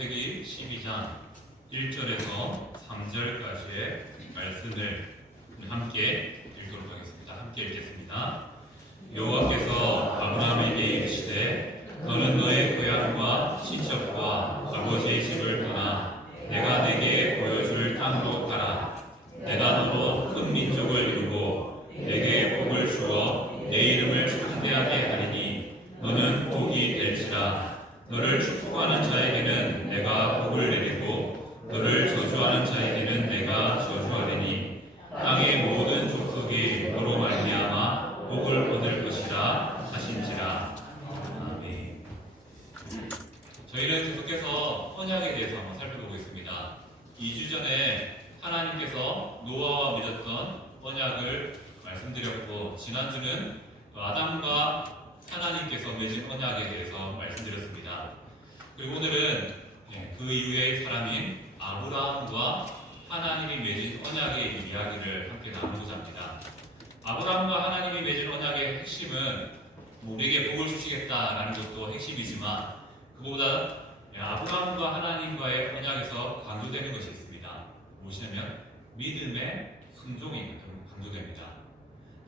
창세기 12장 1절에서 3절까지의 말씀을 함께 읽도록 하겠습니다. 함께 읽겠습니다. 여호와께서 아브라함에게 이르시되 너는 너의 고향과 친척과 아버지의 집을 떠나 내가 네게 보여줄 땅으로 가라. 내가 너로 큰 민족을 이루고 네게 복을 주어 내 이름을 창대하게 하리니 너는 복이 될지라. 너를 축복하는 자에게는 내가 복을 내리고 너를 저주하는 자에게는 내가 저주하리니 땅의 모든 족속이 너로 말미암아 복을 얻을 것이라 하신지라. 아멘. 저희는 계속해서 언약에 대해서 한번 살펴보고 있습니다. 2주 전에 하나님께서 노아와 맺었던 언약을 말씀드렸고, 지난주는 아담과 하나님께서 맺은 언약에 대해서 말씀드렸습니다. 그리고 오늘은 그 이후의 사람인 아브라함과 하나님이 맺은 언약의 이야기를 함께 나누고자 합니다. 아브라함과 하나님이 맺은 언약의 핵심은 우리에게 복을 주시겠다라는 것도 핵심이지만, 그보다 아브라함과 하나님과의 언약에서 강조되는 것이 있습니다. 무엇이냐면 믿음의 순종이 강조됩니다.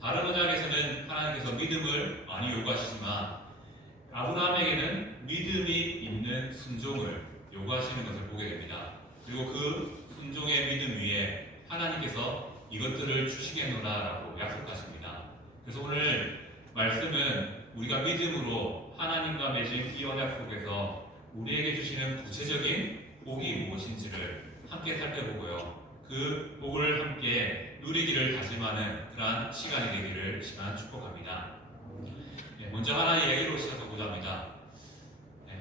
다른 언약에서는 하나님께서 믿음을 많이 요구하시지만 아브라함에게는 믿음이 있는 순종을 요구하시는 것을 보게 됩니다. 그리고 그 순종의 믿음 위에 하나님께서 이것들을 주시겠노라라고 약속하십니다. 그래서 오늘 말씀은 우리가 믿음으로 하나님과 맺은 이 언약 속에서 우리에게 주시는 구체적인 복이 무엇인지를 함께 살펴보고요. 그 복을 함께 누리기를 다짐하는 그러한 시간이 되기를 시간 축복합니다. 먼저 하나 이야기로 시작하고자 합니다.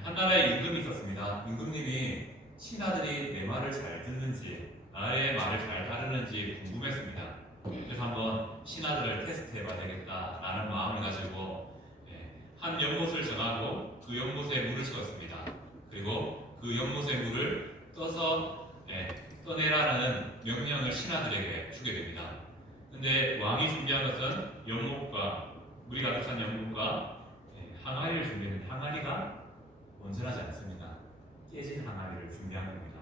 한 나라에 임금이 있었습니다. 임금님이 신하들이 내 말을 잘 듣는지, 나의 말을 잘 따르는지 궁금했습니다. 그래서 한번 신하들을 테스트해봐야 되겠다라는 마음을 가지고 한 연못을 정하고 그 연못에 물을 주었습니다. 그리고 그 연못의 물을 떠서 떠내라는 명령을 신하들에게 주게 됩니다. 근데 왕이 준비한 것은 연못과 물이 가득한 연못과 항아리를 준비했는데 항아리가 온전하지 않습니다. 깨진 항아리를 준비한 겁니다.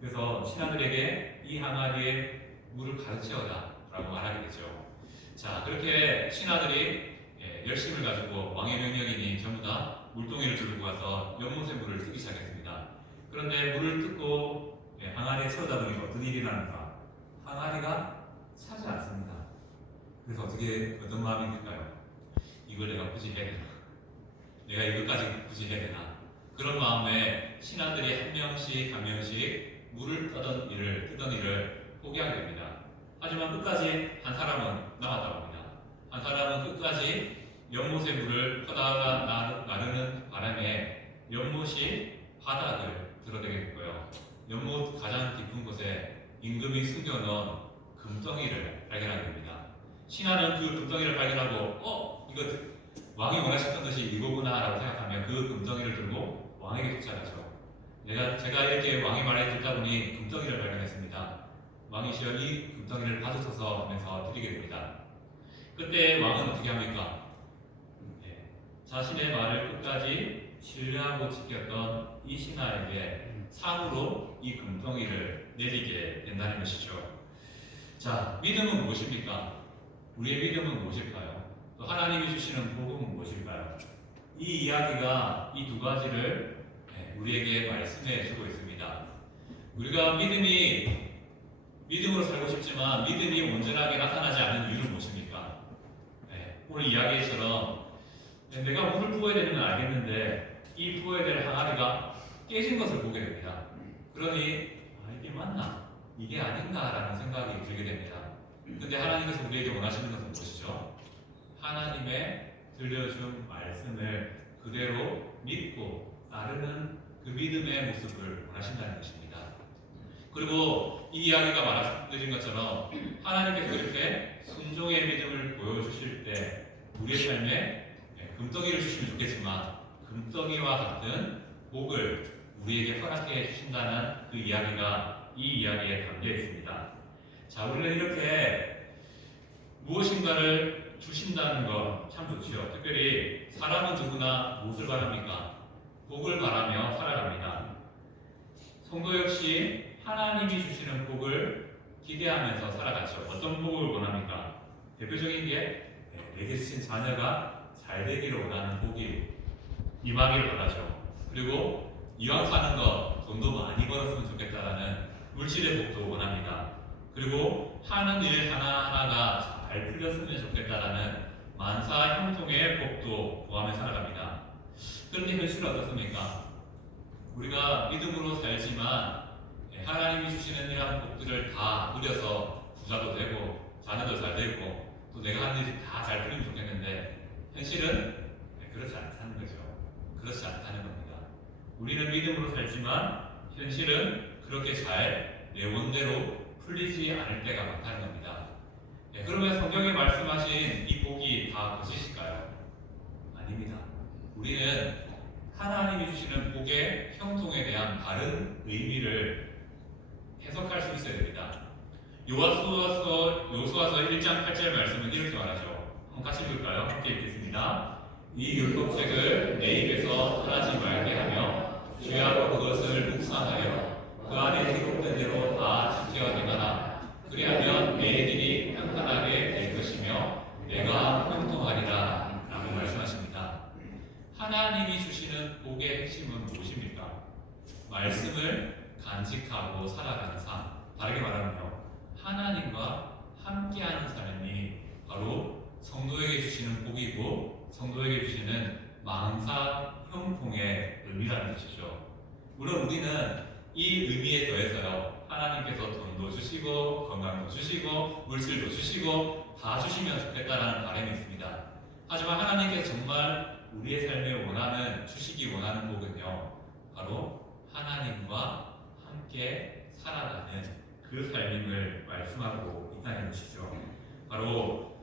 그래서 신하들에게 이 항아리에 물을 가득 채워라 라고 말하게 되죠. 자, 그렇게 신하들이 열심을 가지고 왕의 명령이니 전부 다 물동이를 들고 가서 연못의 물을 뜨기 시작했습니다. 그런데 물을 뜯고 항아리에 채우다 보니 어떤 일이 나는가? 항아리가 차지 않습니다. 그래서 어떤 마음이 들까요? 이걸 내가 굳이 해야 되나? 내가 이것까지 굳이 해야 되나? 그런 마음에 신하들이 한 명씩 물을 뜨던 일을 포기하게 됩니다. 하지만 끝까지 한 사람은 남았다고 합니다. 한 사람은 끝까지 연못의 물을 퍼다가 나르는 바람에 연못이 바닥을 드러내게 됐고요. 연못 가장 깊은 곳에 임금이 숨겨놓은 금덩이를 발견하게 됩니다. 신하는 그 금덩이를 발견하고 이거 왕이 원하셨던 것이 이거구나 라고 생각하며 그 금덩이를 들고 왕에게 도착하죠. 제가 이렇게 왕이 말해 듣다 보니 금덩이를 발견했습니다. 왕이시여 이 금덩이를 받으소서 하면서 드리게 됩니다. 그때 왕은 어떻게 합니까? 자신의 말을 끝까지 신뢰하고 지켰던 이 신하에게 상으로 이 금덩이를 내리게 된다는 것이죠. 자, 믿음은 무엇입니까? 우리의 믿음은 무엇일까요? 또 하나님이 주시는 복음은 무엇일까요? 이 이야기가 이 두 가지를 우리에게 말씀해 주고 있습니다. 우리가 믿음으로 살고 싶지만 믿음이 온전하게 나타나지 않는 이유는 무엇입니까? 오늘 이야기처럼 내가 물을 부어야 되는 건 알겠는데 이 부어야 될 항아리가 깨진 것을 보게 됩니다. 그러니 이게 맞나? 이게 아닌가라는 생각이 들게 됩니다. 근데 하나님께서 우리에게 원하시는 것은 무엇이죠? 하나님의 들려준 말씀을 그대로 믿고 따르는 그 믿음의 모습을 원하신다는 것입니다. 그리고 이 이야기가 말씀드린 것처럼 하나님께서 이렇게 순종의 믿음을 보여주실 때 우리의 삶에 금덩이를 주시면 좋겠지만 금덩이와 같은 복을 우리에게 허락해 주신다는 그 이야기가 이 이야기에 담겨 있습니다. 자, 우리는 이렇게 무엇인가를 주신다는 것 참 좋지요. 특별히 사람은 누구나 무엇을 바랍니까? 복을 바라며 살아갑니다. 성도 역시 하나님이 주시는 복을 기대하면서 살아가죠. 어떤 복을 원합니까? 대표적인 게 내게 주신 자녀가 잘 되기를 원하는 복이 임하기를 바라죠. 그리고 이왕 사는 것 돈도 많이 벌었으면 좋겠다라는 물질의 복도 원합니다. 그리고 하는 일 하나하나가 잘 풀렸으면 좋겠다라는 만사 형통의 복도 구하며 살아갑니다. 그런데 현실은 어떻습니까? 우리가 믿음으로 살지만 하나님이 주시는 이러한 복들을 다 누려서 부자도 되고 자녀도 잘 되고 또 내가 하는 일이 다 잘 풀리면 좋겠는데 현실은 그렇지 않다는 거죠. 그렇지 않다는 겁니다. 우리는 믿음으로 살지만 현실은 그렇게 잘 내 원대로 풀리지 않을 때가 많다는 겁니다. 그러면 성경에 말씀하신 이 복이 다 거짓일까요? 아닙니다. 우리는 하나님이 주시는 복의 형통에 대한 다른 의미를 해석할 수 있어야 됩니다. 요수아서 1장 8절 말씀은 이렇게 말하죠. 한번 같이 읽을까요? 함께 읽겠습니다. 이 율법책을 내 입에서 떠나지 말게 하며 주야로 그것을 묵상하여 그 안에 기록된 대로 다 지켜야 되거나 그리하면 내 길이 평탄하게 될 것이며 내가 형통하리라 라고 말씀하십니다. 하나님이 주시는 복의 핵심은 무엇입니까? 말씀을 간직하고 살아가는 삶. 다르게 말하면요, 하나님과 함께하는 삶이 바로 성도에게 주시는 복이고 성도에게 주시는 망사 형통의 의미라는 것이죠. 물론 우리는 이 의미에 더해서요, 하나님께서 돈도 주시고 건강도 주시고 물질도 주시고 다 주시면 좋겠다라는 바람이 있습니다. 하지만 하나님께서 정말 우리의 삶에 주시기 원하는 복은요, 바로 하나님과 함께 살아가는 그 삶임을 말씀하고 있다는 것이죠. 바로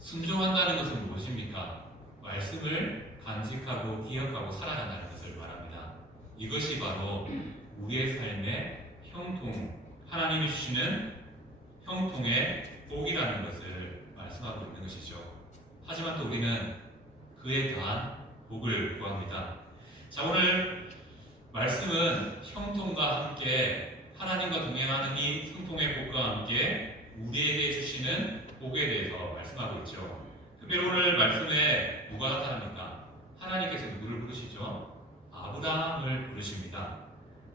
순종한다는 것은 무엇입니까? 말씀을 간직하고 기억하고 살아간다는 것을 말합니다. 이것이 바로 우리의 삶의 형통, 하나님이 주시는 형통의 복이라는 것을 말씀하고 있는 것이죠. 하지만 또 우리는 그에 더한 복을 구합니다. 자, 오늘 말씀은 형통과 함께 하나님과 동행하는 이 형통의 복과 함께 우리에게 주시는 복에 대해서 말씀하고 있죠. 특별히 오늘 말씀에 뭐가 나타납니까? 하나님께서 누구를 부르시죠? 아브라함을 부르십니다.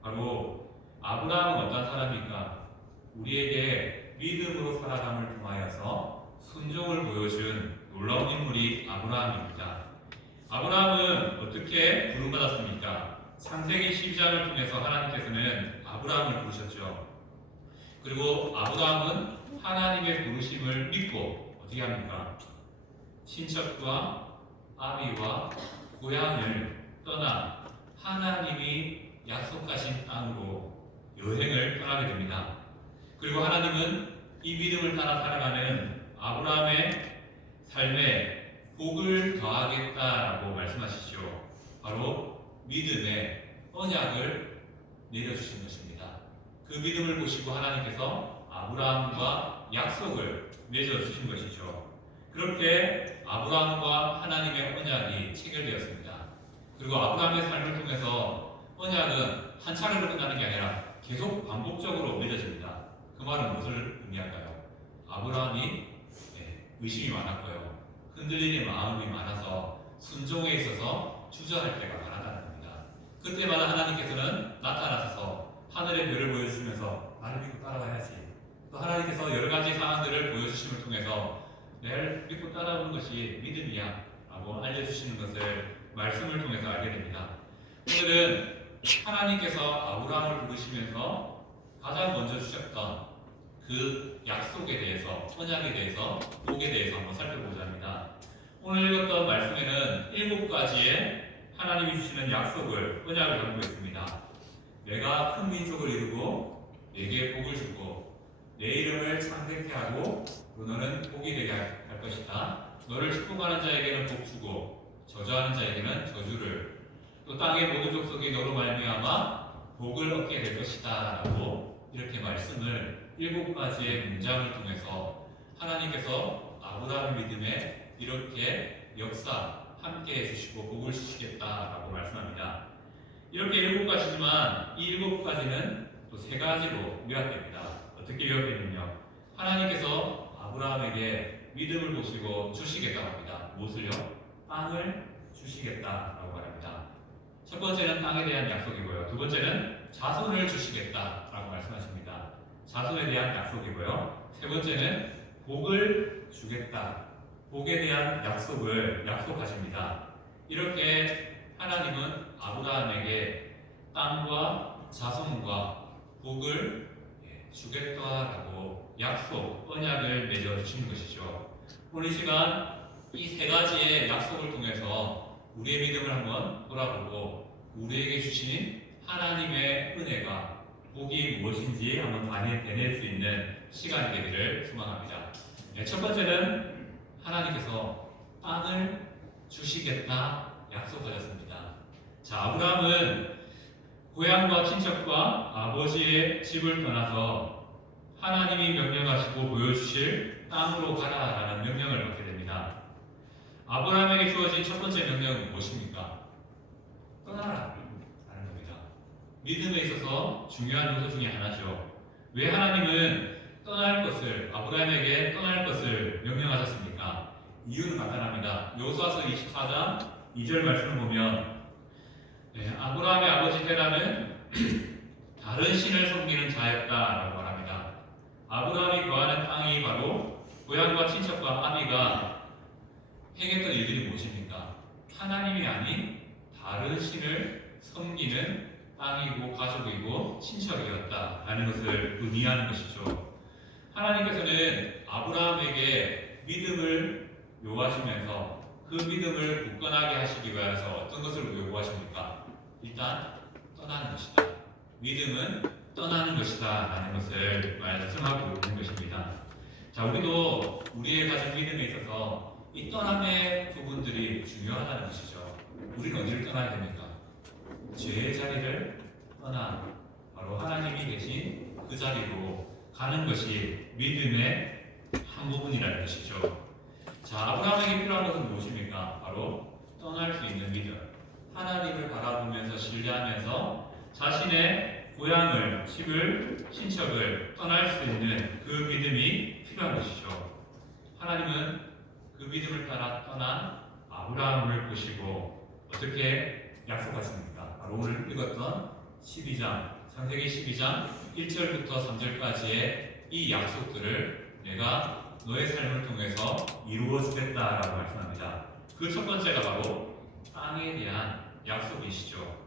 바로 아브라함은 어떤 사람입니까? 우리에게 믿음으로 살아감을 통하여서 순종을 보여준 놀라운 인물이 아브라함입니다. 아브라함은 어떻게 부름받았습니까? 창세기 12장을 통해서 하나님께서는 아브라함을 부르셨죠. 그리고 아브라함은 하나님의 부르심을 믿고 어떻게 합니까? 친척과 아비와 고향을 떠나 하나님이 약속하신 땅으로 여행을 떠나게 됩니다. 그리고 하나님은 이 믿음을 따라 살아가는 아브라함의 삶에 복을 더하겠다라고 말씀하시죠. 바로 믿음의 언약을 내려주신 것입니다. 그 믿음을 보시고 하나님께서 아브라함과 약속을 맺어주신 것이죠. 그렇게 아브라함과 하나님의 언약이 체결되었습니다. 그리고 아브라함의 삶을 통해서 언약은 한 차례로 끝나는 게 아니라 계속 반복적으로 맺어집니다. 그 말은 무엇을 의미할까요? 아브라함이 의심이 많았고요, 흔들리는 마음이 많아서 순종에 있어서 주저할 때가 많았다는 겁니다. 그때마다 하나님께서는 나타나셔서 하늘의 별을 보여주시면서 나를 믿고 따라가야지, 또 하나님께서 여러 가지 상황들을 보여주심을 통해서 나를 믿고 따라오는 것이 믿음이야 라고 알려주시는 것을 말씀을 통해서 알게 됩니다. 오늘은 하나님께서 아브라함을 부르시면서 가장 먼저 주셨던 그 약속에 대해서, 언약에 대해서, 복에 대해서 한번 살펴보자 합니다. 오늘 읽었던 말씀에는 7가지의 하나님이 주시는 약속을, 언약을 담고 있습니다. 내가 큰 민족을 이루고 내게 복을 주고 내 이름을 창대케 하고 또 너는 복이 되게 할 것이다. 너를 축복하는 자에게는 복 주고 저주하는 자에게는 저주를, 또 땅의 모든 족속이 너로 말미암아 복을 얻게 될 것이다 라고 이렇게 말씀을 7가지의 문장을 통해서 하나님께서 아브라함의 믿음에 이렇게 역사 함께 해주시고 복을 주시겠다라고 말씀합니다. 이렇게 7가지지만 이 7가지는 또 3가지로 요약됩니다. 어떻게 요약되냐면요. 하나님께서 아브라함에게 믿음을 보시고 주시겠다고 합니다. 무엇을요? 땅을 주시겠다라고 말합니다. 첫 번째는 땅에 대한 약속이고요. 두 번째는 자손을 주시겠다라고 말씀하십니다. 자손에 대한 약속이고요. 세 번째는 복을 주겠다. 복에 대한 약속을 약속하십니다. 이렇게 하나님은 아브라함에게 땅과 자손과 복을 주겠다라고 약속, 언약을 맺어주시는 것이죠. 오늘 이 시간 이 3가지의 약속을 통해서 우리의 믿음을 한번 돌아보고 우리에게 주신 하나님의 은혜가 복이 무엇인지 한번 해낼 수 있는 시간이 되기를 소망합니다. 첫 번째는 하나님께서 땅을 주시겠다 약속하셨습니다. 자, 아브라함은 고향과 친척과 아버지의 집을 떠나서 하나님이 명령하시고 보여주실 땅으로 가라라는 명령을 받게 됩니다. 아브라함에게 주어진 첫 번째 명령은 무엇입니까? 떠나라 라는 겁니다. 믿음에 있어서 중요한 요소 중에 하나죠. 왜 하나님은 아브라함에게 떠날 것을 명령하셨습니까? 이유는 간단합니다. 여호수아서 24장 2절 말씀을 보면 아브라함의 아버지 테라는 다른 신을 섬기는 자였다라고 말합니다. 아브라함이 거하는 땅이 바로 고향과 친척과 아비가 행했던 일들이 무엇입니까? 하나님이 아닌 다른 신을 섬기는 땅이고 가족이고 친척이었다라는 것을 의미하는 것이죠. 하나님께서는 아브라함에게 믿음을 요구하시면서 그 믿음을 굳건하게 하시기 위해서 어떤 것을 요구하십니까? 일단 떠나는 것이다. 믿음은 떠나는 것이다 라는 것을 말씀하고 있는 것입니다. 자, 우리도 우리의 가진 믿음에 있어서 이 떠남의 부분들이 중요하다는 것이죠. 우리는 어디를 떠나야 됩니까? 죄의 자리를 떠나 바로 하나님이 계신 그 자리로 가는 것이 믿음의 한 부분이라는 것이죠. 자, 아브라함에게 필요한 것은 무엇입니까? 바로 떠날 수 있는 믿음. 하나님을 바라보면서 신뢰하면서 자신의 고향을, 집을, 친척을 떠날 수 있는 그 믿음이 필요한 것이죠. 하나님은 그 믿음을 따라 떠난 아브라함을 보시고 어떻게 약속하십니까? 바로 오늘 읽었던 12장, 창세기 12장 1절부터 3절까지의 이 약속들을 내가 너의 삶을 통해서 이루어 주겠다라고 말씀합니다. 그 첫 번째가 바로 땅에 대한 약속이시죠.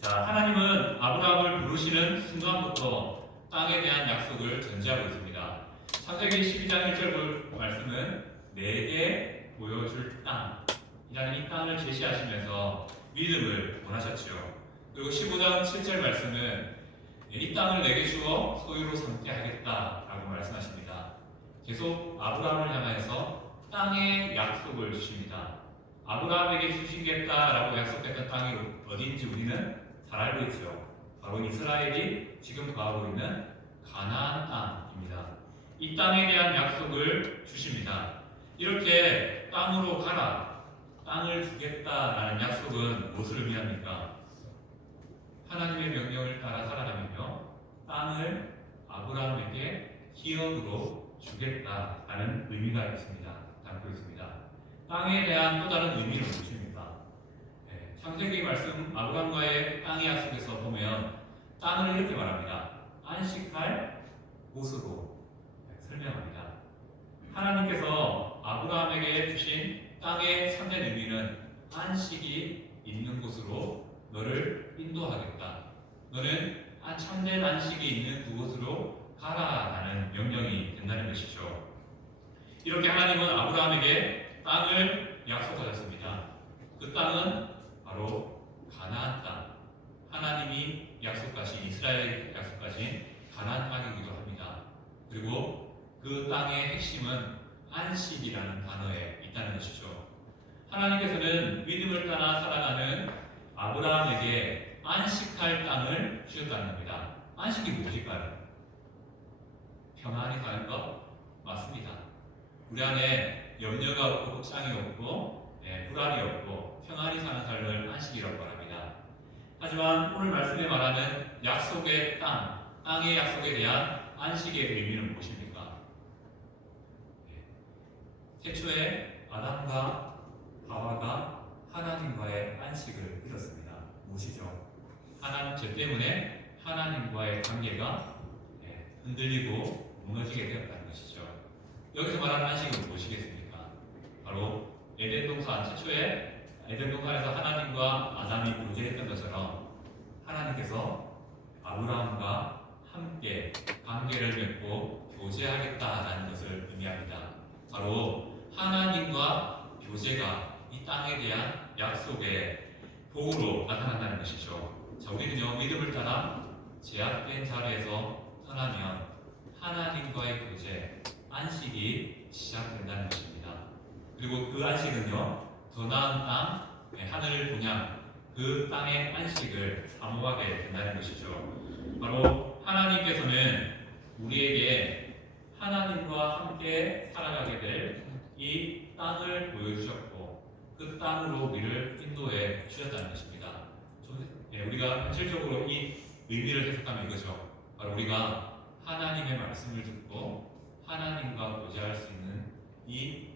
자, 하나님은 아브라함을 부르시는 순간부터 땅에 대한 약속을 전제하고 있습니다. 창세기 12장 1절 말씀은 내게 보여줄 땅이라는 이 땅을 제시하시면서 믿음을 원하셨죠. 그리고 15장 7절 말씀은 이 땅을 내게 주어 소유로 삼게 하겠다라고 말씀하십니다. 계속 아브라함을 향하여서 땅의 약속을 주십니다. 아브라함에게 주시겠다라고 약속했던 땅이 어디인지 우리는 잘 알고 있죠. 바로 이스라엘이 지금 거하고 있는 가나안 땅입니다. 이 땅에 대한 약속을 주십니다. 이렇게 땅으로 가라, 땅을 주겠다라는 약속은 무엇을 의미합니까? 하나님의 명령을 따라 살아가면요, 땅을 아브라함에게 기업으로 주겠다라는 의미가 있습니다. 담고 있습니다. 땅에 대한 또 다른 의미는 무엇입니까? 창세기 말씀 아브라함과의 땅의 약속에서 보면 땅을 이렇게 말합니다. 안식할 곳으로 설명합니다. 하나님께서 아브라함에게 주신 땅의 참된 의미는 안식이 있는 곳으로 너를 인도하겠다. 너는 참된 안식이 있는 그곳으로 가라라는 명령이 된다는 것이죠. 이렇게 하나님은 아브라함에게 땅을 약속하셨습니다. 그 땅은 바로 가나안 땅. 하나님이 약속하신 이스라엘 약속하신 가나안 땅이기도 합니다. 그리고 그 땅의 핵심은 안식이라는 단어에 있다는 것이죠. 하나님께서는 믿음을 따라 살아가는 아브라함에게 안식할 땅을 주셨다는 겁니다. 안식이 무엇일까요? 평안히 사는 것 맞습니다. 우리 안에 염려가 없고 걱정이 없고 불안이 없고 평안히 사는 삶을 안식이라고 말합니다. 하지만 오늘 말씀에 말하는 약속의 땅의 약속에 대한 안식의 의미는 무엇입니까? 태초에 아담과 하와가 하나님과의 안식을 잃었습니다. 무엇이죠? 죄 때문에 하나님과의 관계가 흔들리고 무너지게 되었다는 것이죠. 여기서 말하는 안식은 무엇이겠습니까? 바로 에덴 동산, 최초에 에덴 동산에서 하나님과 아담이 교제했던 것처럼 하나님께서 아브라함과 함께 관계를 맺고 교제하겠다라는 것을 의미합니다. 바로 하나님과 교제가 이 땅에 대한 약속의 복으로 나타난다는 것이죠. 자, 우리는요, 믿음을 따라 제약된 자리에서 떠나면 하나님과의 교제, 안식이 시작된다는 것입니다. 그리고 그 안식은요, 더 나은 땅, 하늘 분양, 그 땅의 안식을 사모하게 된다는 것이죠. 바로 하나님께서는 우리에게 하나님과 함께 살아가게 될 이 땅을 보여주셨고 그 땅으로 우리를 인도해 주셨다는 것입니다. 우리가 현실적으로 이 의미를 해석하면 이거죠. 바로 우리가 하나님의 말씀을 듣고 하나님과 교제할 수 있는 이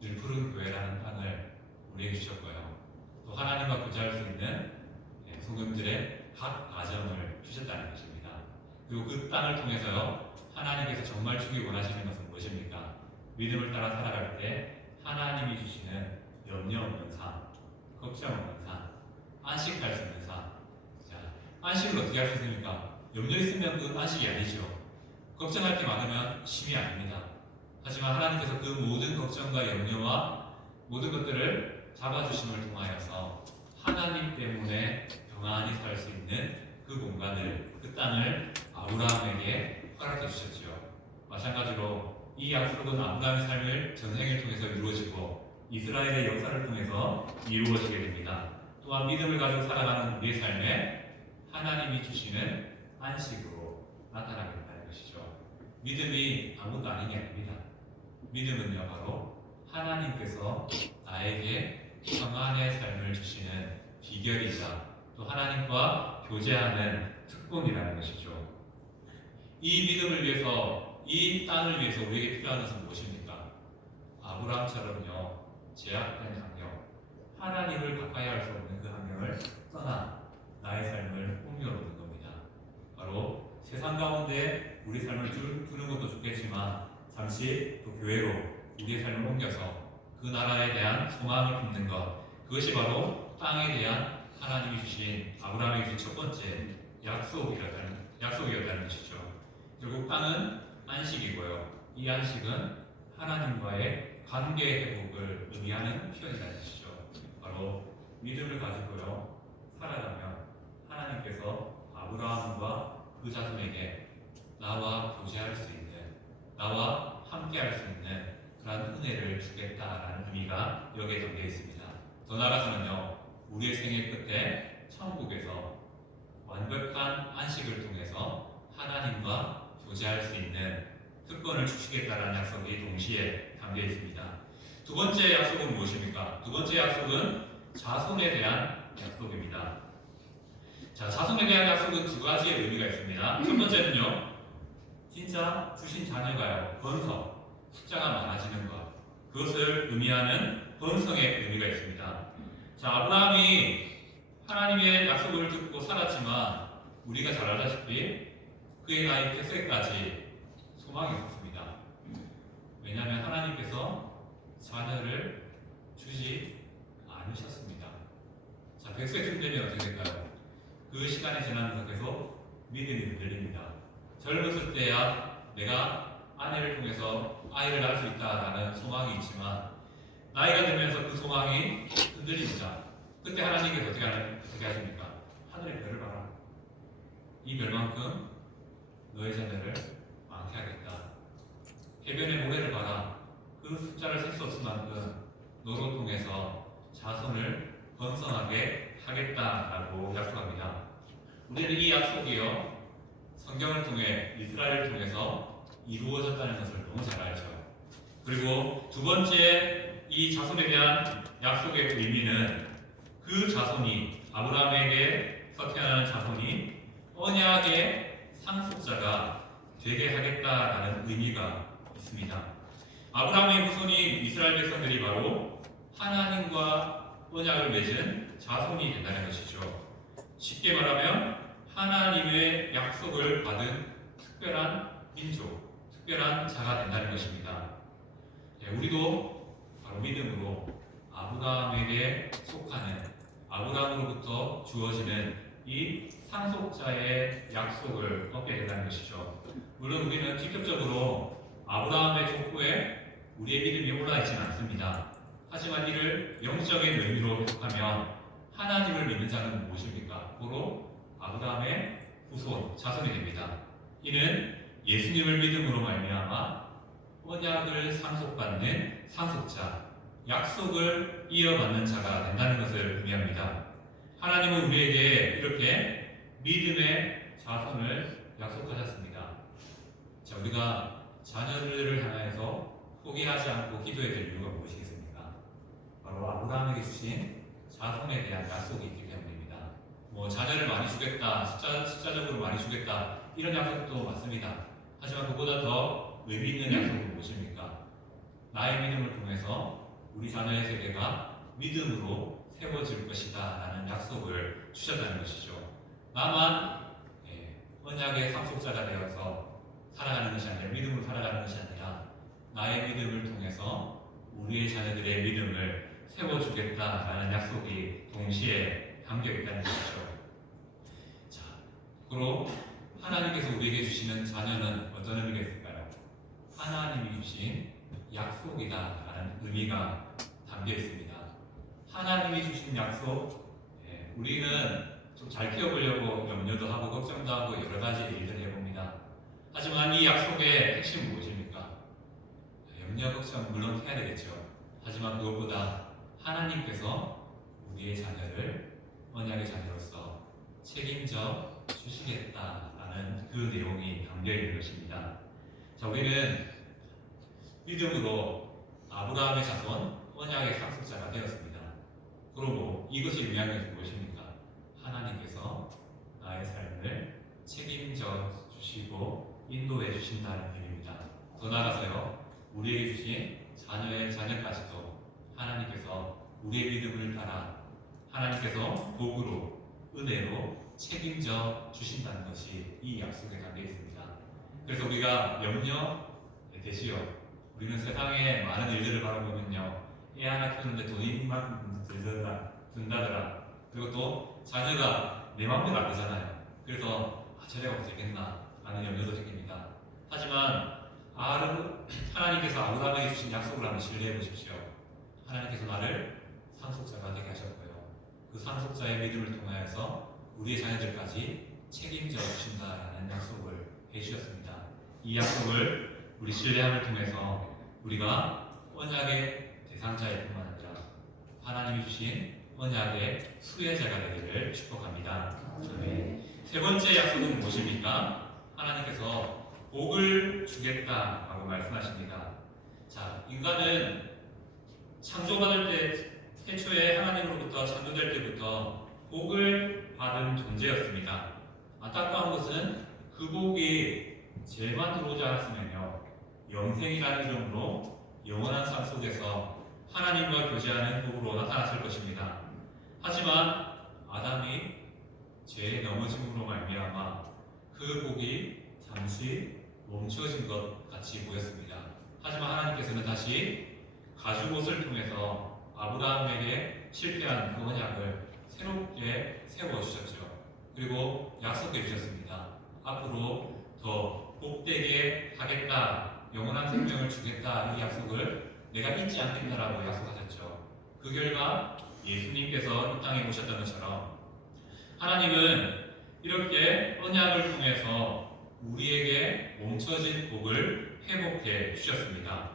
늘푸른 교회라는 땅을 우리에게 주셨고요. 또 하나님과 교제할 수 있는 소금들의 각 가정을 주셨다는 것입니다. 그리고 그 땅을 통해서요, 하나님께서 정말 주기 원하시는 것은 무엇입니까? 믿음을 따라 살아갈 때 하나님이 주시는 염려 없는 삶, 걱정 없는 삶, 안식할 수 있는 삶. 자, 안식을 어떻게 할 수 있습니까? 염려 있으면 그 안식이 아니죠. 걱정할 게 많으면 쉼이 아닙니다. 하지만 하나님께서 그 모든 걱정과 염려와 모든 것들을 잡아주심을 통하여서 하나님 때문에 평안히 살 수 있는 그 공간을, 그 땅을 아브라함에게 허락해 주셨죠. 마찬가지로 이 약속은 아브라함의 삶을 전생을 통해서 이루어지고 이스라엘의 역사를 통해서 이루어지게 됩니다. 또한 믿음을 가지고 살아가는 우리의 삶에 하나님이 주시는 안식으로 나타나게 된다는 것이죠. 믿음이 아무것도 아닌 게 아닙니다. 믿음은요, 바로 하나님께서 나에게 평안의 삶을 주시는 비결이자 또 하나님과 교제하는 특권이라는 것이죠. 이 믿음을 위해서, 이 땅을 위해서 우리에게 필요한 것은 무엇입니까? 아브라함처럼요, 제약된 환경, 하나님을 가까이 할 수 없는 그 환경을 떠나 나의 삶을 옮겨놓는 겁니다. 바로 세상 가운데 우리 삶을 두는 것도 좋겠지만 잠시 또 교회로 우리의 삶을 옮겨서 그 나라에 대한 소망을 품는 것, 그것이 바로 땅에 대한 하나님이 주신, 아브라함에게 주신 첫 번째 약속이었다는 것이죠. 결국 땅은 안식이고요. 이 안식은 하나님과의 관계 회복을 의미하는 표현이라는 것이죠. 바로 믿음을 가지고요, 살아가면 하나님께서 아브라함과 그 자손에게 나와 교제할 수 있는, 나와 함께할 수 있는 그런 은혜를 주겠다라는 의미가 여기에 담겨 있습니다. 더 나아가서는요, 우리의 생애 끝에 천국에서 완벽한 안식을 통해서 하나님과 교제할 수 있는 특권을 주시겠다라는 약속이 동시에 담겨 있습니다. 두 번째 약속은 무엇입니까? 두 번째 약속은 자손에 대한 약속입니다. 자, 자손에 대한 약속은 두 가지의 의미가 있습니다. 첫 번째는요, 진짜 주신 자녀가요, 번성, 숫자가 많아지는 것, 그것을 의미하는 번성의 의미가 있습니다. 자, 아브라함이 하나님의 약속을 듣고 살았지만 우리가 잘 알다시피 그의 나이 100세까지 소망이 없었습니다. 왜냐하면 하나님께서 자녀를 주지 않으셨습니다. 자, 100세쯤 되면 어떻게 될까요? 그 시간이 지나면서 계속 믿음이 흔들립니다. 젊었을 때야 내가 아내를 통해서 아이를 낳을 수 있다라는 소망이 있지만 나이가 들면서 그 소망이 흔들립니다. 그때 하나님께서 어떻게 하십니까? 하늘의 별을 봐라. 이 별만큼 너의 자녀를 많게 하겠다. 해변의 모래를 봐라. 그 숫자를 셀 수 없을 만큼 너로 통해서 자손을 번성하게 하겠다라고 약속합니다. 우리는 이 약속이요, 성경을 통해, 이스라엘을 통해서 이루어졌다는 것을 너무 잘 알죠. 그리고 두 번째, 이 자손에 대한 약속의 의미는 그 자손이 아브라함에게서 태어나는 자손이 언약의 상속자가 되게 하겠다라는 의미가 있습니다. 아브라함의 후손인 이스라엘 백성들이 바로 하나님과 언약을 맺은 자손이 된다는 것이죠. 쉽게 말하면 하나님의 약속을 받은 특별한 민족, 특별한 자가 된다는 것입니다. 우리도 바로 믿음으로 아브라함에게 속하는, 아브라함으로부터 주어지는 이 상속자의 약속을 얻게 된다는 것이죠. 물론 우리는 직접적으로 아브라함의 족보에 우리의 믿음이 올라 있지는 않습니다. 하지만 이를 영적인 의미로 해석하면 하나님을 믿는 자는 무엇입니까? 바로 아브라함의 후손, 자손이 됩니다. 이는 예수님을 믿음으로 말미암아 언약을 상속받는 상속자, 약속을 이어받는 자가 된다는 것을 의미합니다. 하나님은 우리에게 이렇게 믿음의 자손을 약속하셨습니다. 자, 우리가 자녀들을 향해서 포기하지 않고 기도해야 될 이유가 무엇이겠습니까? 바로 아브라함에게 주신 자손에 대한 약속이 있기 때문입니다. 자녀를 많이 주겠다, 숫자적으로 많이 주겠다, 이런 약속도 맞습니다. 하지만 그보다 더 의미 있는 약속은 무엇입니까? 나의 믿음을 통해서 우리 자녀의 세대가 믿음으로 세워질 것이다 라는 약속을 주셨다는 것이죠. 나만 언약의 상속자가 되어서 살아가는 것이 아니라, 믿음으로 살아가는 것이 아니라 나의 믿음을 통해서 우리의 자녀들의 믿음을 세워주겠다라는 약속이 동시에 담겨있다는 것이죠. 자, 그리고 하나님께서 우리에게 주시는 자녀는 어떤 의미가 있을까요? 하나님이 주신 약속이다라는 의미가 담겨 있습니다. 하나님이 주신 약속, 우리는 좀 잘 키워보려고 염려도 하고 걱정도 하고 여러 가지 일을 해봅니다. 하지만 이 약속의 핵심은 무엇입니까? 염려, 걱정 물론 해야 되겠죠. 하지만 그것보다 하나님께서 우리의 자녀를 언약의 자녀로서 책임져 주시겠다라는 그 내용이 담겨 있는 것입니다. 자, 우리는 믿음으로 아브라함의 자손, 언약의 상속자가 되었습니다. 그러고 이것이 의미하는 것은 무엇입니까? 하나님께서 나의 삶을 책임져 주시고 인도해 주신다는 의미입니다. 더 나아가서요, 우리에게 주신 자녀의 자녀까지도 하나님께서 우리의 믿음을 따라 하나님께서 복으로, 은혜로 책임져 주신다는 것이 이 약속에 담겨 있습니다. 그래서 우리가 염려 되시오. 우리는 세상에 많은 일들을 바라보면요, 애 하나 키우는데 돈이 이만큼 든다더라. 그리고 또 자녀가 내 마음대로 안 되잖아요. 그래서 저래가 어떻게 되겠나 라는 염려도 생깁니다. 하지만 하나님께서 아브라함에게 주신 약속을 한번 신뢰해 보십시오. 하나님께서 나를 상속자가 되게 하셨고요, 그 상속자의 믿음을 통하여서 우리의 자녀들까지 책임져 주신다라는 약속을 해주셨습니다. 이 약속을 우리 신뢰함을 통해서 우리가 언약의 대상자일 뿐만 아니라 하나님이 주신 언약의 수혜자가 되기를 축복합니다. 세 번째 약속은 무엇입니까? 하나님께서 복을 주겠다라고 말씀하십니다. 자, 인간은 창조받을 때, 태초에 하나님으로부터 창조될 때부터 복을 받은 존재였습니다. 안타까운 것은 그 복이 죄만 들어오지 않았으면요, 영생이라는 이름으로 영원한 삶 속에서 하나님과 교제하는 복으로 나타났을 것입니다. 하지만 아담이 죄에 넘어짐으로 말미암아 그 복이 잠시 멈춰진 것 같이 보였습니다. 하지만 하나님께서는 다시 가죽옷을 통해서 아브라함에게 실패한 그 언약을 새롭게 세워주셨죠. 그리고 약속해 주셨습니다. 앞으로 더 복되게 하겠다, 영원한 생명을 주겠다, 이 약속을 내가 잊지 않겠다라고 약속하셨죠. 그 결과 예수님께서 이 땅에 오셨던 것처럼 하나님은 이렇게 언약을 통해서 우리에게 멈춰진 복을 회복해 주셨습니다.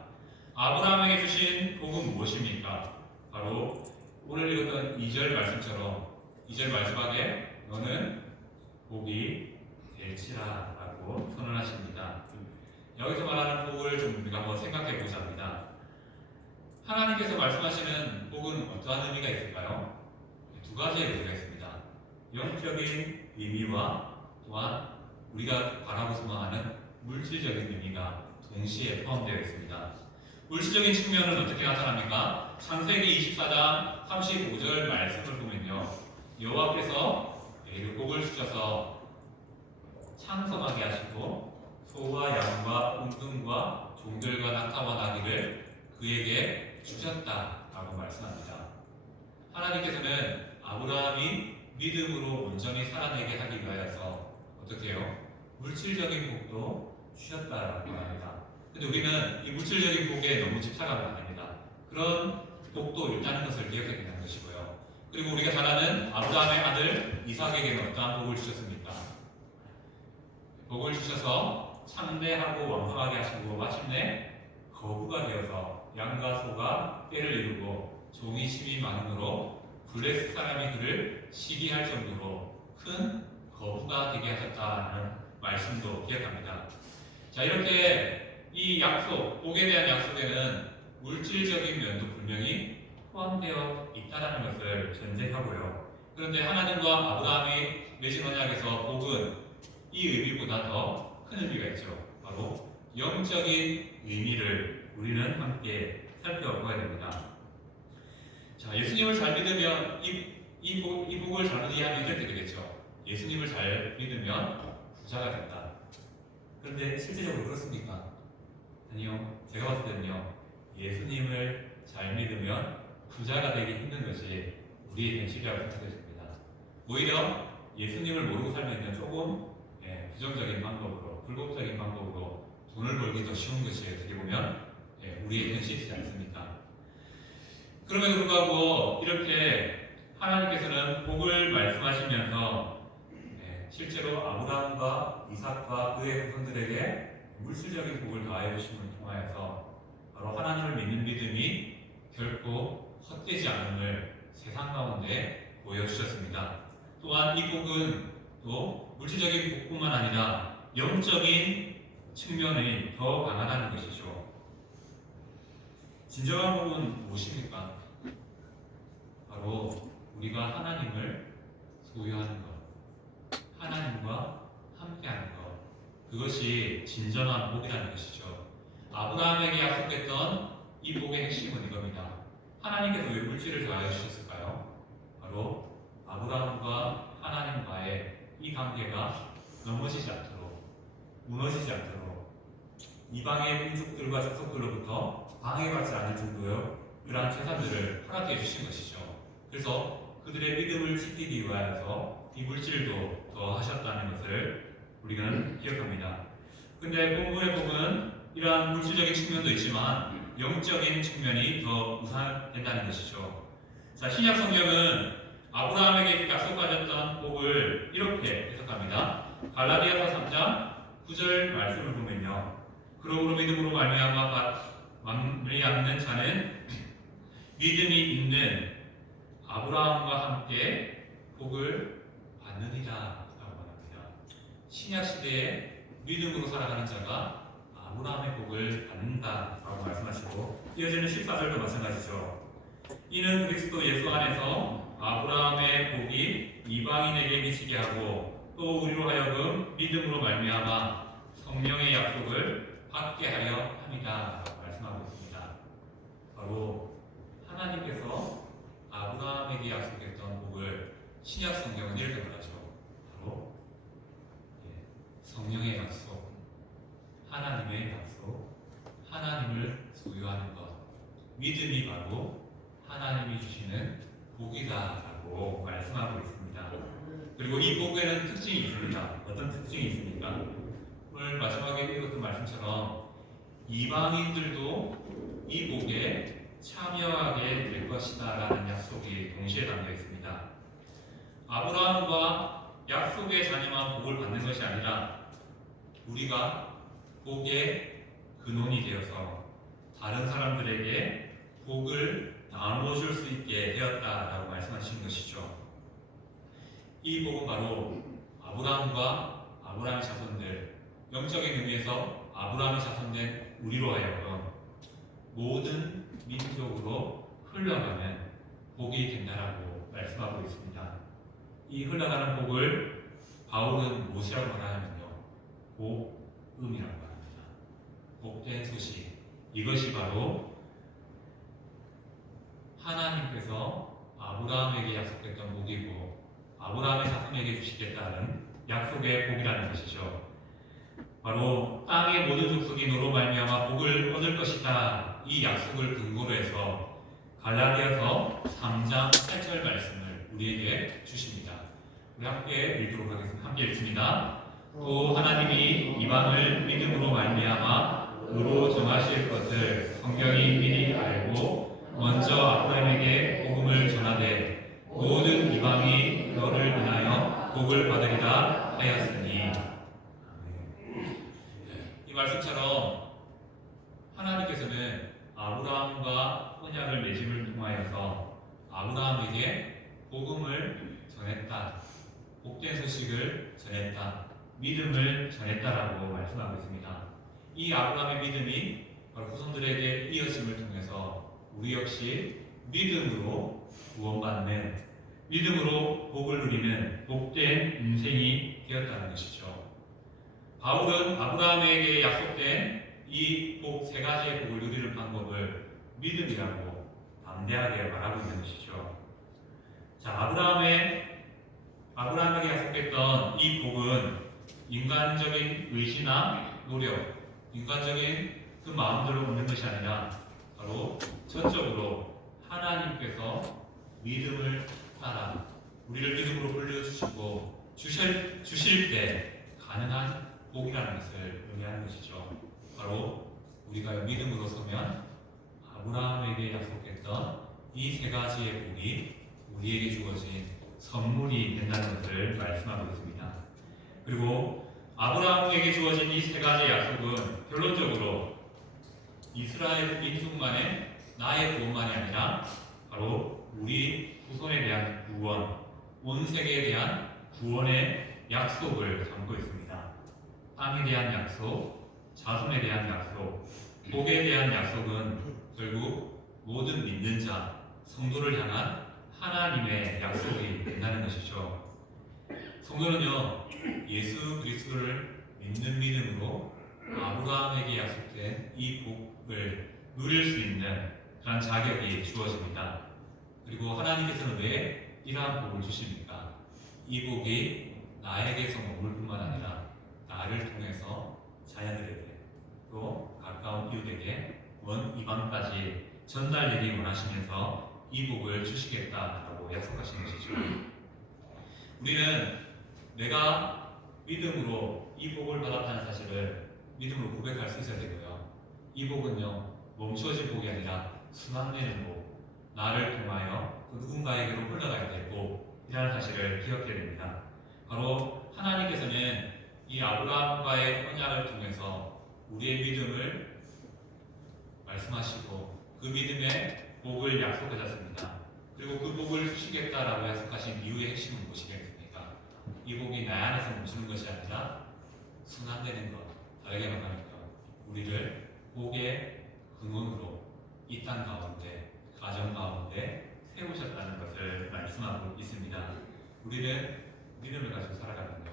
아브라함에게 주신 복은 무엇입니까? 바로 오늘 읽었던 2절 말씀처럼 2절 마지막에 너는 복이 될지라 라고 선언하십니다. 여기서 말하는 복을 좀 우리가 한번 생각해 보자 합니다. 하나님께서 말씀하시는 복은 어떠한 의미가 있을까요? 두 가지의 의미가 있습니다. 영적인 의미와 또한 우리가 바라고 소망하는 물질적인 의미가 동시에 포함되어 있습니다. 물질적인 측면은 어떻게 나타납니까? 창세기 24장 35절 말씀을 보면요, 여호와께서 복을 주셔서 창성하게 하시고 소와 양과 운동과 종들과 낙타와 나귀를 그에게 주셨다라고 말씀합니다. 하나님께서는 아브라함이 믿음으로 온전히 살아내게 하기 위하여서 어떻게 해요? 물질적인 복도 주셨다라고 합니다. 근데 우리는 이 물질적인 복에 너무 집착하면 안 됩니다. 그런 복도 있다는 것을 기억해야 되는 것이고요. 그리고 우리가 잘 아는 아브라함의 아들 이삭에게는 어떠한 복을 주셨습니까? 복을 주셔서 창대하고 왕성하게 하시고 마침내 거부가 되어서 양과 소가 떼를 이루고 종이 심이 많음으로 블레스 사람이 그를 시기할 정도로 큰 거부가 되게 하셨다는 말씀도 기억합니다. 자, 이렇게 이 약속, 복에 대한 약속에는 물질적인 면도 분명히 포함되어 있다는 것을 전제하고요. 그런데 하나님과 아브라함이 맺은 언약에서 복은 이 의미보다 더 큰 의미가 있죠. 바로 영적인 의미를 우리는 함께 살펴보아야 됩니다. 자, 예수님을 잘 믿으면 이 복을 잘못 이해하면 이렇게 되겠죠. 예수님을 잘 믿으면 부자가 된다. 그런데 실제적으로 그렇습니까? 아니요. 제가 봤을 때는요, 예수님을 잘 믿으면 부자가 되기 힘든 것이 우리의 현실이라고 생각됩니다. 오히려 예수님을 모르고 살면 조금 부정적인 방법으로, 불법적인 방법으로 돈을 벌기 더 쉬운 것이 어떻게 보면 우리의 현실이지 않습니까? 그럼에도 불구하고 이렇게 하나님께서는 복을 말씀하시면서 실제로 아브라함과 이삭과 그의 후손들에게 물질적인 복을 더하여 주심을 통하여서 바로 하나님을 믿는 믿음이 결코 헛되지 않음을 세상 가운데 보여주셨습니다. 또한 이 복은 또 물질적인 복뿐만 아니라 영적인 측면이 더 강하다는 것이죠. 진정한 복은 무엇입니까? 바로 우리가 하나님을 소유하는 것, 하나님과 함께하는 것, 그것이 진정한 복이라는 것이죠. 아브라함에게 약속했던 이 복의 핵심은 이겁니다. 하나님께서 왜 물질을 더하여 주셨을까요? 바로 아브라함과 하나님과의 이 관계가 넘어지지 않도록, 무너지지 않도록 이방의 민족들과 족속들로부터 방해받지 않을 정도의 그러한 재산들을 허락해 주신 것이죠. 그래서 그들의 믿음을 지키기 위하여서 이 물질도 더 하셨다는 것을 우리는 기억합니다. 근데 본문의 복은 이러한 물질적인 측면도 있지만 영적인 측면이 더 우선된다는 것이죠. 자, 신약 성경은 아브라함에게 약속하셨던 복을 이렇게 해석합니다. 갈라디아서 3장 9절 말씀을 보면요, 그러므로 믿음으로 말미암는 자는 믿음이 있는 아브라함과 함께 복을 받느니라 라고 말합니다. 신약 시대에 믿음으로 살아가는 자가 아브라함의 복을 받는다라고 말씀하시고, 이어지는 14절도 마찬가지죠. 이는 그리스도 예수 안에서 아브라함의 복이 이방인에게 미치게 하고 또 우리로 하여금 믿음으로 말미암아 성령의 약속을 받게 하려 함이다 라고 말씀하고 있습니다. 바로 하나님께서 아브라함에게 약속했던 복을 신약 성경은 이렇게 말하죠. 바로 성령의 약속, 하나님의 약속, 하나님을 소유하는 것, 믿음이 바로 하나님이 주시는 복이다라고 말씀하고 있습니다. 그리고 이 복에는 특징이 있습니다. 어떤 특징이 있습니까? 오늘 마지막에 읽었던 말씀처럼 이방인들도 이 복에 참여하게 될 것이다 라는 약속이 동시에 담겨 있습니다. 아브라함과 약속의 자녀만 복을 받는 것이 아니라 우리가 복의 근원이 되어서 다른 사람들에게 복을 나눠줄 수 있게 되었다라고 말씀하신 것이죠. 이 복은 바로 아브라함과 아브라함의 자손들, 영적인 의미에서 아브라함의 자손된 우리로 하여금 모든 민족으로 흘러가는 복이 된다라고 말씀하고 있습니다. 이 흘러가는 복을 바울은 무엇이라고 말하냐면요, 복음이라고 말합니다. 복된 소식. 이것이 바로 하나님께서 아브라함에게 약속했던 복이고 아브라함의 자손에게 주시겠다는 약속의 복이라는 것이죠. 바로 땅의 모든 족속이 너로 말미암아 복을 얻을 것이다. 이 약속을 근거로 해서 갈라디아서 3장 8절 말씀을 우리에게 주십니다. 우리 함께 읽도록 하겠습니다. 함께 읽습니다. 또 하나님이 이방을 믿음으로 말미암아 의로 정하실 것을 성경이 미리 알고 먼저 아브라함에게 복음을 전하되 모든 이방이 너를 인하여 복을 받으리라 하였으니. 이 말씀처럼 하나님께서는 아브라함과 언약을 맺음을 통하여서 아브라함에게 복음을 전했다, 복된 소식을 전했다, 믿음을 전했다라고 말씀하고 있습니다. 이 아브라함의 믿음이 바로 후손들에게 이어짐을 통해서 우리 역시 믿음으로 구원받는, 믿음으로 복을 누리는 복된 인생이 되었다는 것이죠. 바울은 아브라함에게 약속된 이 복 세 가지의 복을 누리는 방법을 믿음이라고 담대하게 말하고 있는 것이죠. 자, 아브라함에게 약속했던 이 복은 인간적인 의지나 노력, 인간적인 그 마음대로 얻는 것이 아니라 바로 전적으로 하나님께서 믿음을 따라 우리를 믿음으로 불러주시고 주실 때 가능한 복이라는 것을 의미하는 것이죠. 바로 우리가 믿음으로 서면 아브라함에게 약속했던 이 세 가지의 복이 우리에게 주어진 선물이 된다는 것을 말씀하고 있습니다. 그리고 아브라함에게 주어진 이 세 가지의 약속은 결론적으로 이스라엘 민족만의 나의 구원만이 아니라 바로 우리 후손에 대한 구원, 온 세계에 대한 구원의 약속을 담고 있습니다. 땅에 대한 약속, 자손에 대한 약속, 복에 대한 약속은 결국 모든 믿는 자, 성도를 향한 하나님의 약속이 된다는 것이죠. 성도는요, 예수 그리스도를 믿는 믿음으로 아브라함에게 약속된 이 복을 누릴 수 있는 그런 자격이 주어집니다. 그리고 하나님께서는 왜 이러한 복을 주십니까? 이 복이 나에게서 머물 뿐만 아니라 나를 통해서 자녀들에게 또 가까운 이웃에게 원 이방까지 전달되기 원하시면서 이 복을 주시겠다라고 약속하시는 것이죠. 우리는 내가 믿음으로 이 복을 받았다는 사실을 믿음으로 고백할 수 있어야 되고요. 이 복은요, 멈추어질 복이 아니라 순환되는 복, 나를 통하여 그 누군가에게로 흘러가야 될 복이라는 사실을 기억해야 됩니다. 바로 하나님께서는 이 아브라함과의 언약을 통해서 우리의 믿음을 말씀하시고 그 믿음의 복을 약속하셨습니다. 그리고 그 복을 주시겠다라고 약속하신 이유의 핵심은 무엇이겠습니까? 이 복이 나 안에서 멈추는 것이 아니라 순환되는 것, 다르게 말하면 우리를 복의 근원으로 이 땅 가운데, 가정 가운데 세우셨다는 것을 말씀하고 있습니다. 우리는 믿음을 가지고 살아가면요,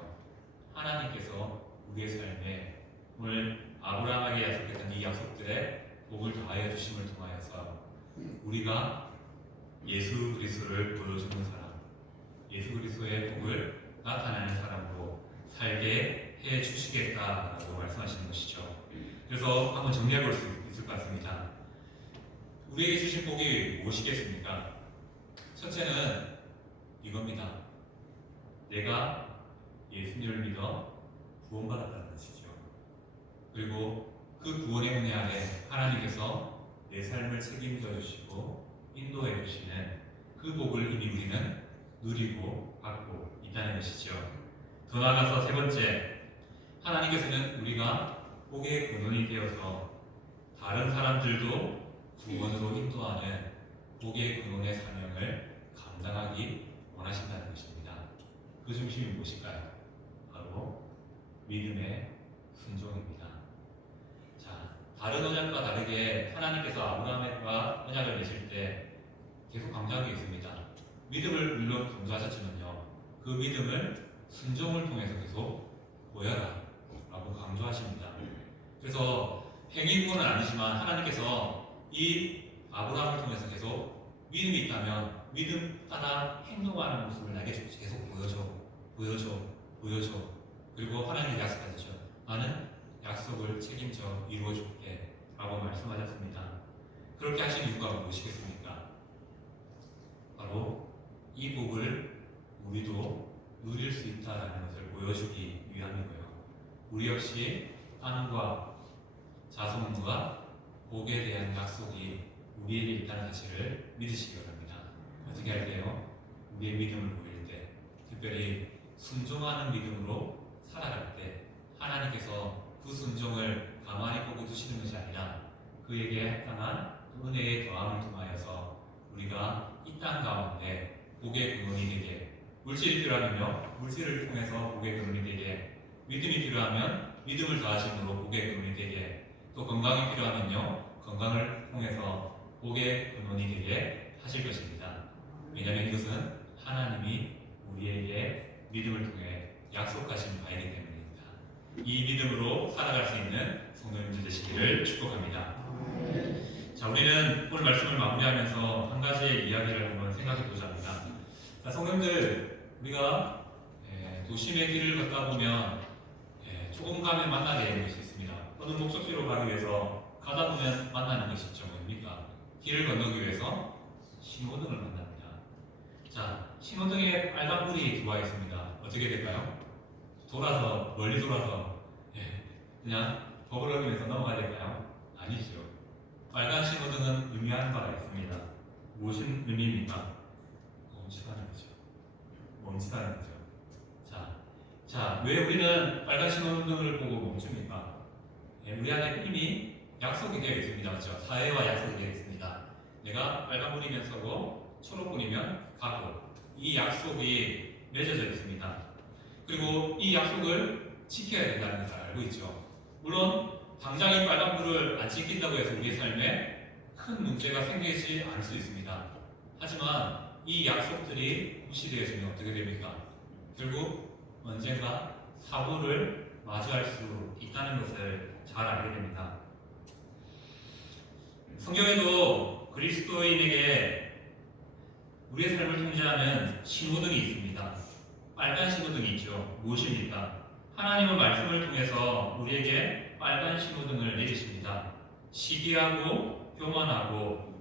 하나님께서 우리의 삶에 오늘 아브라함에게 약속했던 이 약속들의 복을 더하여 주심을 통하여서 우리가 예수 그리스도를 보여주는 사람, 예수 그리스도의 복을 나타내는 사람으로 살게 해 주시겠다라고 말씀하시는 것이죠. 그래서 한번 정리해 볼 수 있을 것 같습니다. 우리에게 주신 복이 무엇이겠습니까? 첫째는 이겁니다. 내가 예수님을 믿어 구원받았다는 것이죠. 그리고 그 구원의 은혜 아래 하나님께서 내 삶을 책임져 주시고 인도해 주시는 그 복을 이미 우리는 누리고 받고 있다는 것이죠. 더 나아가서 세 번째, 하나님께서는 우리가 복의 근원이 되어서 다른 사람들도 구원으로 인도하는 복의 근원의 사명을 감당하기 원하신다는 것입니다. 그 중심이 무엇일까요? 바로 믿음의 순종입니다. 자, 다른 언약과 다르게 하나님께서 아브라함과 언약을 맺을 때 계속 강조하고 있습니다. 믿음을 물론 강조하셨지만요, 그 그 믿음을 순종을 통해서 계속 보여라 라고 강조하십니다. 그래서 행위구원은 아니지만 하나님께서 이 아브라함을 통해서 계속 믿음이 있다면 믿음 따라 행동하는 모습을 나에게 계속 보여줘. 그리고 하나님이 약속하셨죠. 나는 약속을 책임져 이루어줄게 라고 말씀하셨습니다. 그렇게 하신 이유가 무엇이겠습니까? 바로 이 복을 우리도 누릴 수 있다는 것을 보여주기 위함이고요. 우리 역시 하나님과 자손과 복에 대한 약속이 우리에게 있다는 사실을 믿으시기 바랍니다. 어떻게 할 때요? 우리의 믿음을 보일 때, 특별히 순종하는 믿음으로 살아갈 때 하나님께서 그 순종을 가만히 보고 두시는 것이 아니라 그에게 합당한 은혜의 더함을 통하여서 우리가 이 땅 가운데 복의 근원이 되게, 물질이 필요하면요 물질을 통해서 복의 근원이 되게, 믿음이 필요하면 믿음을 더하심으로 복의 근원이 되게, 또 건강이 필요하면요 건강을 통해서 복의 근원이 되게 하실 것입니다. 왜냐하면 이것은 하나님이 우리에게 믿음을 통해 약속하신 바이기 때문입니다. 이 믿음으로 살아갈 수 있는 성도님들 되시기를 축복합니다. 자, 우리는 오늘 말씀을 마무리하면서 한 가지의 이야기를 한번 생각해보자 합니다. 자, 성도님들, 우리가 도심의 길을 걷다 보면 조금 가면 만나게 되는 것이 있습니다. 어느 목적지로 가기 위해서 가다 보면 만나는 것이 있죠. 뭡니까? 길을 건너기 위해서 신호등을 만납니다. 자, 신호등에 빨간불이 들어와 있습니다. 어떻게 될까요? 멀리 돌아서 그냥 법을 어기면서 넘어가야 될까요? 아니죠. 빨간 신호등은 의미하는 바가 있습니다. 무슨 의미입니까? 멈추라는 거죠. 멈추라는 거죠. 자, 왜 우리는 빨간 신호등을 보고 멈춥니까? 우리 안에 이미 약속이 되어 있습니다. 그렇죠? 사회와 약속이 되어 있습니다. 내가 빨간불이면 서고 초록불이면 가고, 이 약속이 맺어져 있습니다. 그리고 이 약속을 지켜야 된다는 것을 알고 있죠. 물론 당장 이 빨간불을 안 지킨다고 해서 우리의 삶에 큰 문제가 생기지 않을 수 있습니다. 하지만 이 약속들이 무시되어지면 어떻게 됩니까? 결국 언젠가 사고를 마주할 수 있다는 것을 잘 알게 됩니다. 성경에도 그리스도인에게 우리의 삶을 통제하는 신호등이 있습니다. 빨간 신호등이 있죠. 무엇입니까? 하나님은 말씀을 통해서 우리에게 빨간 신호등을 내리십니다. 시기하고 교만하고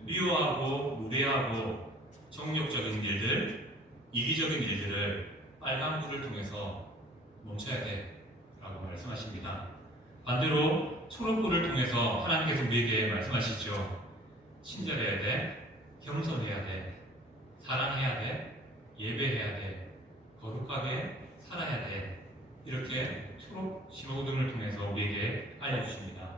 미워하고 무례하고 정욕적인 일들, 이기적인 일들을 빨간불을 통해서 멈춰야 돼 라고 말씀하십니다. 반대로 초록불을 통해서 하나님께서 우리에게 말씀하시죠. 친절해야 돼, 겸손해야 돼, 사랑해야 돼, 예배해야 돼, 거룩하게 살아야 돼. 이렇게 초록 신호등을 통해서 우리에게 알려주십니다.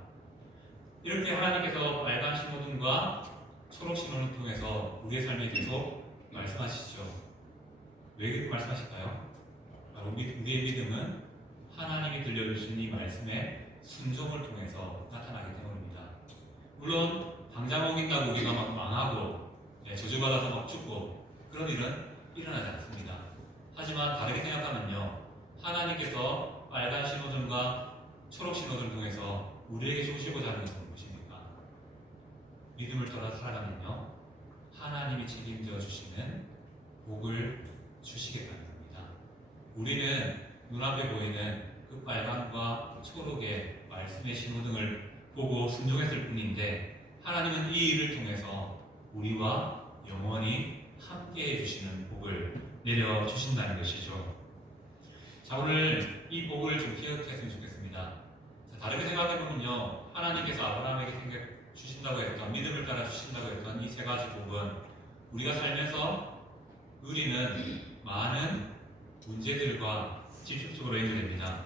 이렇게 하나님께서 빨간 신호등과 초록 신호를 통해서 우리의 삶에 계속 말씀하시죠. 왜 그렇게 말씀하실까요? 바로 우리의 믿음은 하나님이 들려주신 이 말씀의 순종을 통해서 나타나기 때문입니다. 물론 당장 어긴다고 우리가 막 망하고 저주받아서 막 죽고 그런 일은 일어나지 않습니다. 하지만 다르게 생각하면요, 하나님께서 빨간 신호등과 초록 신호등을 통해서 우리에게 주시고자 하는 것은 무엇입니까? 믿음을 따라 살아가면요, 하나님이 책임져 주시는 복을 주시겠다는 겁니다. 우리는 눈앞에 보이는 그 빨간과 초록의 말씀의 신호등을 보고 순종했을 뿐인데, 하나님은 이 일을 통해서 우리와 영원히 함께 해주시는 복을 내려주신다는 것이죠. 자, 오늘 이 복을 좀 기억했으면 좋겠습니다. 자, 다르게 생각해보면요, 하나님께서 아브라함에게 주신다고 했던, 믿음을 따라 주신다고 했던 이 세 가지 복은 우리가 살면서 누리는 많은 문제들과 직접적으로 연결됩니다.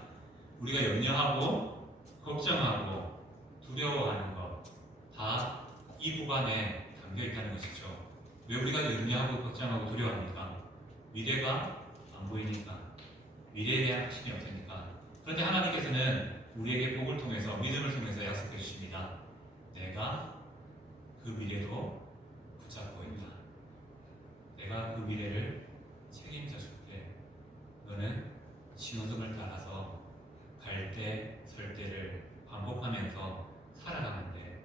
우리가 염려하고 걱정하고 두려워하는 것, 다 이 복 안에 담겨 있다는 것이죠. 왜 우리가 염려하고 걱정하고 두려워합니까? 미래가 안 보이니까, 미래에 대한 확신이 없으니까. 그런데 하나님께서는 우리에게 복을 통해서, 믿음을 통해서 약속해 주십니다. 내가 그 미래도 붙잡고 있다. 내가 그 미래를 책임져 줄게. 신호등을 따라서 갈 때, 설 때를 반복하면서 살아가면 돼.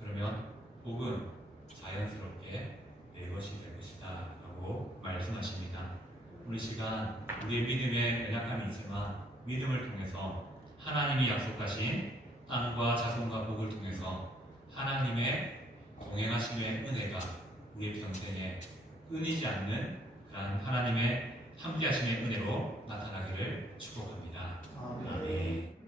그러면 복은 자연스럽게 내 것이 될 것이다 라고 말씀하십니다. 우리 시간 우리의 믿음에 연약함이 있지만 믿음을 통해서 하나님이 약속하신 땅과 자손과 복을 통해서 하나님의 동행하심의 은혜가 우리의 평생에 끊이지 않는 그런 하나님의 함께하심의 은혜로 나타나기를 축복합니다. 아멘.